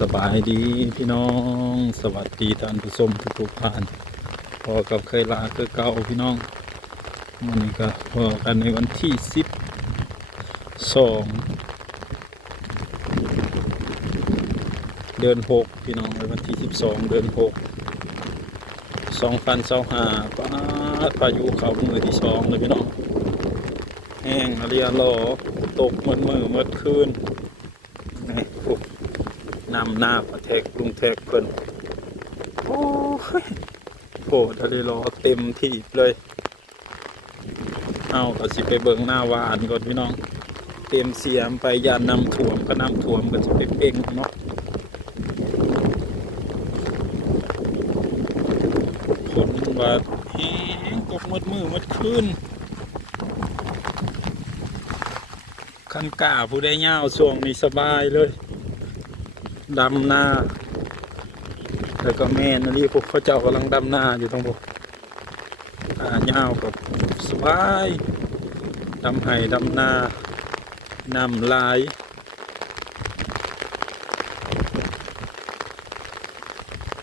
สบายดีพี่น้องสวัสดีท่านผู้ชมทุกๆท่านพอกับเคยลาคือเก่าพี่น้องวันนี้ก็พอกันในวันที่สิบสองเดือนหกพี่น้องในวันที่สิบสองเดือนหกสองพันสองห้าป้าพายุเขามือที่สองเลยพี่น้องแห้งอะเรียรอตกหมดมือหมดคืนน นำหน้าประเทกกรุงเทพเพิ่นโอ้ยโหทะเลรอเต็มที่เลย เอาก็สิไปเบิ่งหน้าวานก่อนพี่น้อง เต็มเสียมไปยานนำถ่วมก็นำถ่วมก็สิไปเป่งเนาะฝนว่าแห้งกหมดมือมดคืนคันกาผู้ได้เง่าช่วงนี้สบายเลย ดำนาแล้วก็แม่นนี่พวกเขาเจ้ากำลังดำนาอยู่ตรงพวกอ่าเง่าวกับสบายดำไห้ดำนานำลาย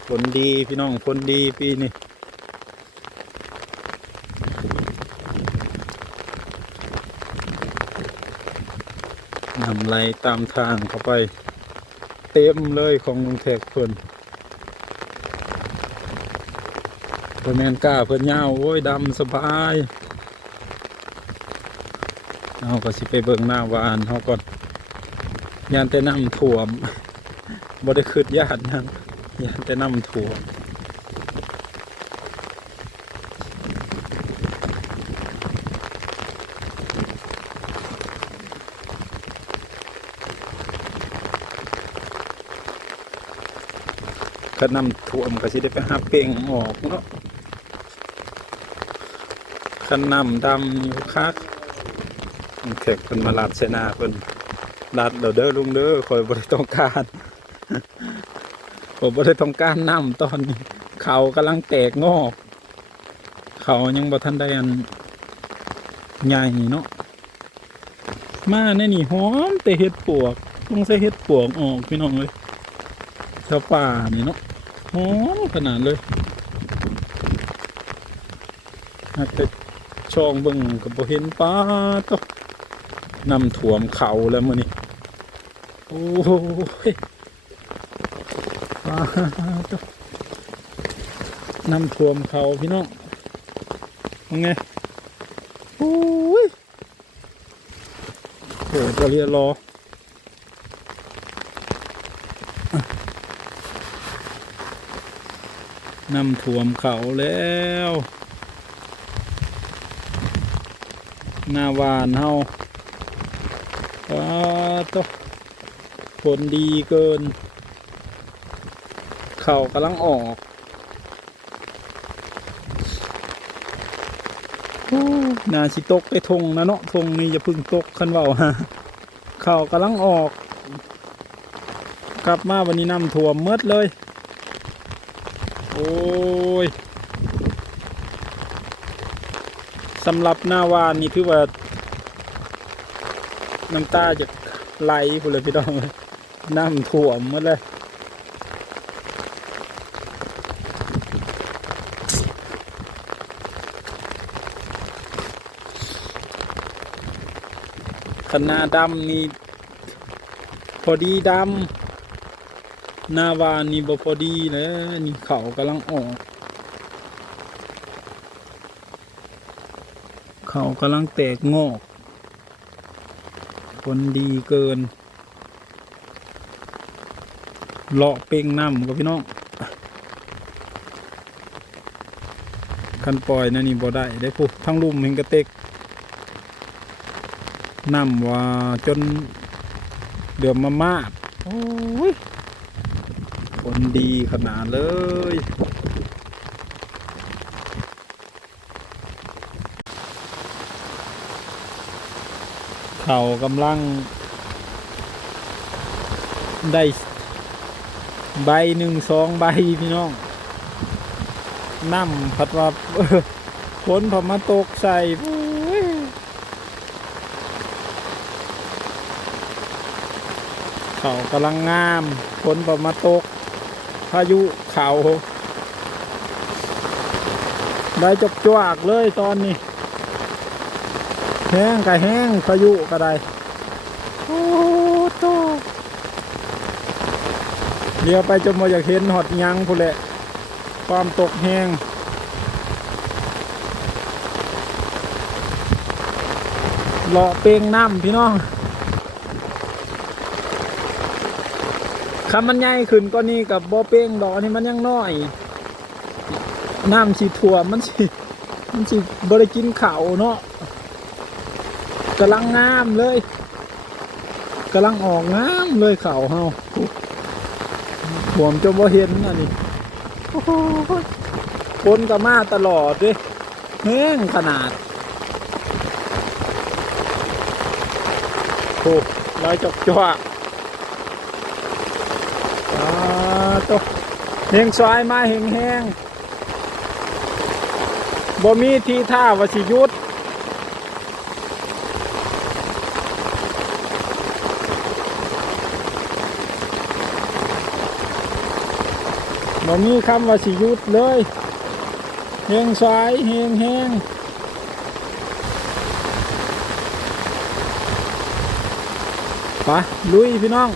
ผลดีพี่น้องผลดีปีนี้นำไรตามทางเข้าไป เต็มเลยของลุงแขกเพิ่นเพิ่นแมนก้าเพิ่นยาวโอ้ยดำสบายเอาก็สิไปเบิ่งหน้าวานเขาก่อนยานแต่น้ำท่วมบ่ได้คืดยานยังยานแต่น้ำท่วม ก็นำท่วมก็สิได้ไปหาเป่งออกเนาะขันนำดำอยู่คักแขกเพิ่นมาลาดเสนาเพิ่นลาดเราเด้อลุงเด้อคอยบ่ได้ต้องการผมบ่ได้ต้องการน้ำตอนนี้เขากำลังแตกงอก เขายังบ่ทันได้อันใหญ่เนาะมาในนี่หอมแต่เห็ดปวก ต้องใส่เห็ดปวกออกพี่น้องเลยชาวป่านี่เนาะ หอมขนาดเลยอาจจะช่องเบิ่งกับบเห็นป้าตกนำถ่วมเขาแล้วมื้อนี้โอ้ยป้าตกนำถ่วมเขาพี่น้องยังไงโอ้ยโหจะเรียรอ น้ำท่วมเขาแล้วหน้าวานเฮาว้าตผลดีเกิน เขากำลังออกอ้นาสิตกไปทงนะเนาะทงนี่จะพึ่งตกคันเบาฮะเขากำลังออก กลับมาวันนี้น้ำท่วมเมดเลย โอ้ย สำหรับหน้าวานนี่คือว่าน้ำตาจะไหลพุ่นเลยพี่น้องน้ำท่วมหมดเลยขนาดำนี่พอดีดำหน้าวานนี่บ่พอดีเลยนี่เขากำลังออก เขากำลังแตกงอก ผลดีเกินเลาะเป่งน้ำกับพี่น้องคันปล่อยนะนี่บ่ได้ได้ผู้ทั้งลุ่มเห็นกระเตกน้ำว่าจนเดือมมามากโอ้ยผลดีขนาดเลย เขากำลัง ได้ ใบหนึ่งสองใบพี่น้องน้ำพัดว่าฝนพอมาตกใส่เขากำลังงามฝนประมาตก พายุเขาได้จกจวกเลยตอนนี้ แห้งก็แห้งพายุก็ได้โอ้โตเลี้ยวไปจนมาอยากเห็นหอดหยังพูนแหละ ความตกแห้งเลาะเปงน้ำพี่น้องคำมันใหญ่ขึ้นก็นี่กับบ่อเป้งดอกอันนี้มันยังน้อย น้ำสีถั่วมมันสิมันสิบริกินเขาวเนาะ กำลังงามเลยกำลังออกงามเลยเขาเฮาถ่วมจนบ่เห็นอันนี้โอ้โหคนก็มาตลอดเด้วยแห้งขนาดโอ้ลอยจกจวกอ่าตัวเฮงซอยมาเฮงแห้งบ่มีทีท่าวาสิยุด บ่มีคำว่าสิยุดเลยเฮงซอยเฮงแห้งไปลุยพี่น้อง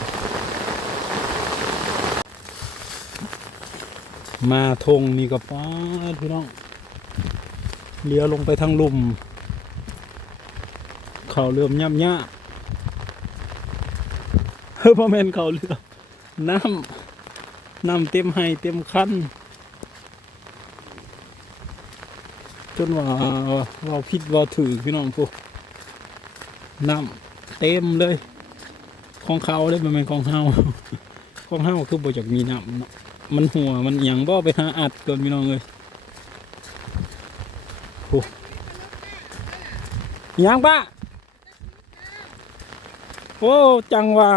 มาทงนี่ก็ป้าพี่น้องเลี้ยวลงไปทางลุ่ม เขาเรื่อมย่ำย่าเฮ้ยพ่อแม่นเขาเรือน้ำ น้ำเต็มให้เต็มคันจนว่าเราพิดว่าถือพี่น้องพวกน้ำเต็มเลย ของเขาเลยมันเป็นของเฮาของเฮาคือบ่จากมีน้ำมันหัวมันหยังบ่ไปหาอัดก่อนพี่น้องเลยโอ้หยังป้าโอ้ จังว่า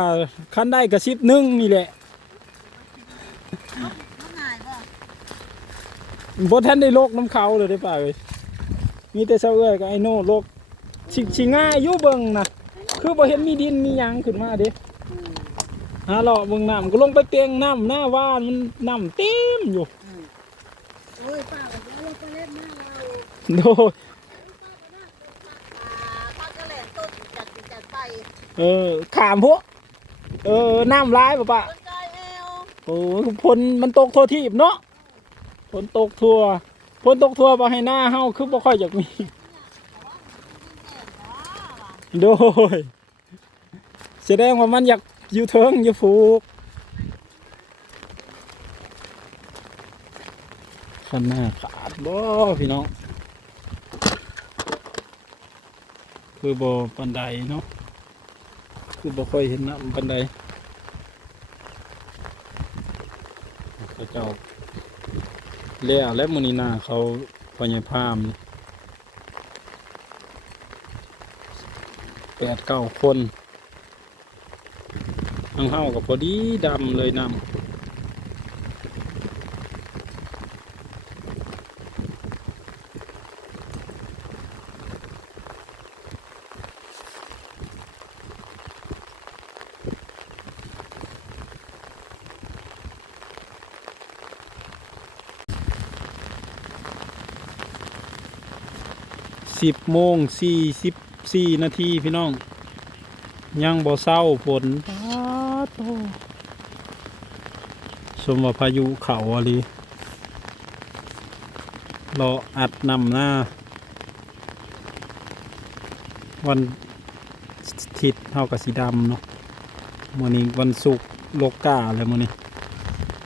คันได้กระซิบหนึ่งนี่แหละ มันง่ายบ่ บ่ทันได้โลกน้ำเขาเลยได้อป่าเลยมีแต่เซาเอ้ยกับไอ้โน่โลกชิชิง่ายอยู่เบิ่งนะคือบ่เห็นมีดินมีหยังขึ้นมาเด้หาเลาะเบิ่งน้ำก็ลงไปเตียงน้ำหน้าว่านมันน้ำเต็มอยู่โอ้ยป้าก็เดี๋ยวเราไปเล่นหน้าเราโดยอ่าป้าก็แหล่ต้นจัดจัดไปเออขามพวกเออน้ำร้ายป่ะปะต้นใจเอวโอ้ฝนมันตกทั่วทีบเนาะ ฝนตกทั่วฝนตกทั่วบ่ให้หน้าเฮาคือบ่ค่อยอยากมี โดยแสดงว่ามันอยากอยู่เทิงอยู่ฟูกขันหน้าขาดบ่พี่น้อง คือบ่ปันไดเนาะคือบ่ค่อยเห็นน้ำปันไดเขาเจ้า เลี้ยและมือนีหนาเขาพยายพามแปดเก้าคนทั้งเฮากับพอดีดำเลยนำ สิบโมงสี่สิบสี่นาทีพี่น้อง ยังบ่เศร้าฝนป๊าดโตสมว่าพายุเขาอะไรรออัดนำหน้า วันอาทิศเท่ากับสีดำเนาะมื่อนี้วันศุกร์โลกาเลยมื่อนี้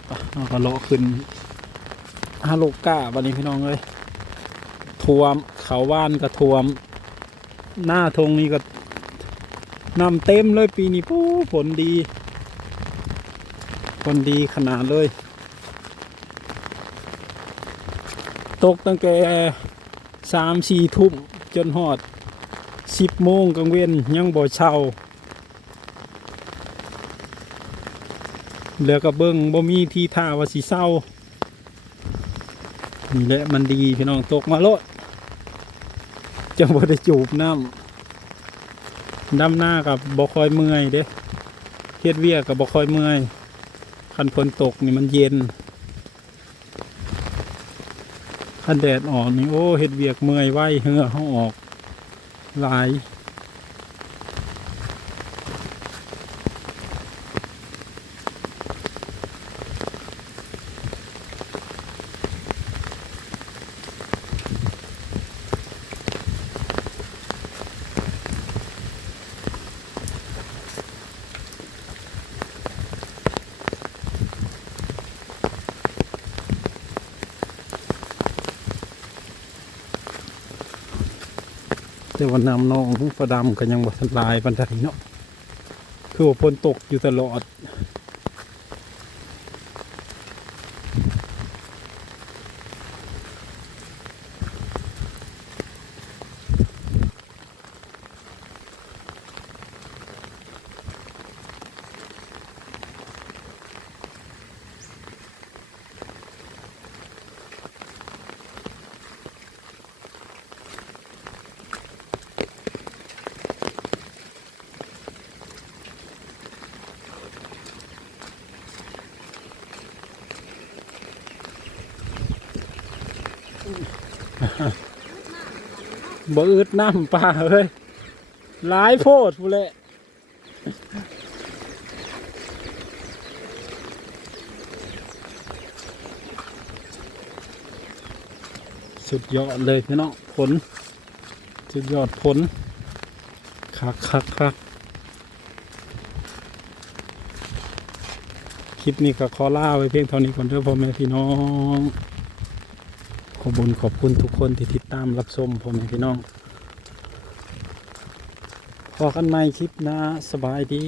ไปเราก็เลาะขึ้นฮาโลกาวันนี้พี่น้องเลย ท่วม เขาว่านก็ท่วม หน้าทงนี้ก็น้ำเต็มเลยปีนี้ปู้ผลดี ผลดีขนาดเลย ตกตั้งแต่สามสี่ทุ่มจนหอดสิบโมงกลางเว้นยังบ่เช่าเหลือกับเบิ้งบ่มีที่ท่าว่าสิเศร้า นี่แหละมันดีพี่น้องตกมาโลดจังบ่ได้จูบน้ำดำหน้ากับบ่คอยเมื่อยเด้เฮ็ดเวียกก็บ่คอยเมื่อย คันฝนตกนี่มันเย็น คันแดดออกนี่โอ้เฮ็ดเวียกเมื่อยไว้เหงื่อเฮาออก หลาย แต่ว่าน้ำนองประดำก็ยังบ่ทันลายปันใดเนาะคือว่าฝนตกอยู่ตลอด บ่อึดน้ำป่าเฮ้ยหลายโพดพูนแหละสุดยอดเลยพี่น้องผล สุดยอดผล คักคักคักคลิปนี้ก็ขอล่าไว้เพียงเท่านี้ก่อนเด้อพ่อแม่พี่น้อง อบคุญขอบคุณทุกคนที่ติดตามรับชมผมพี่น้องพอกันใหม่คลิปนะสบายดี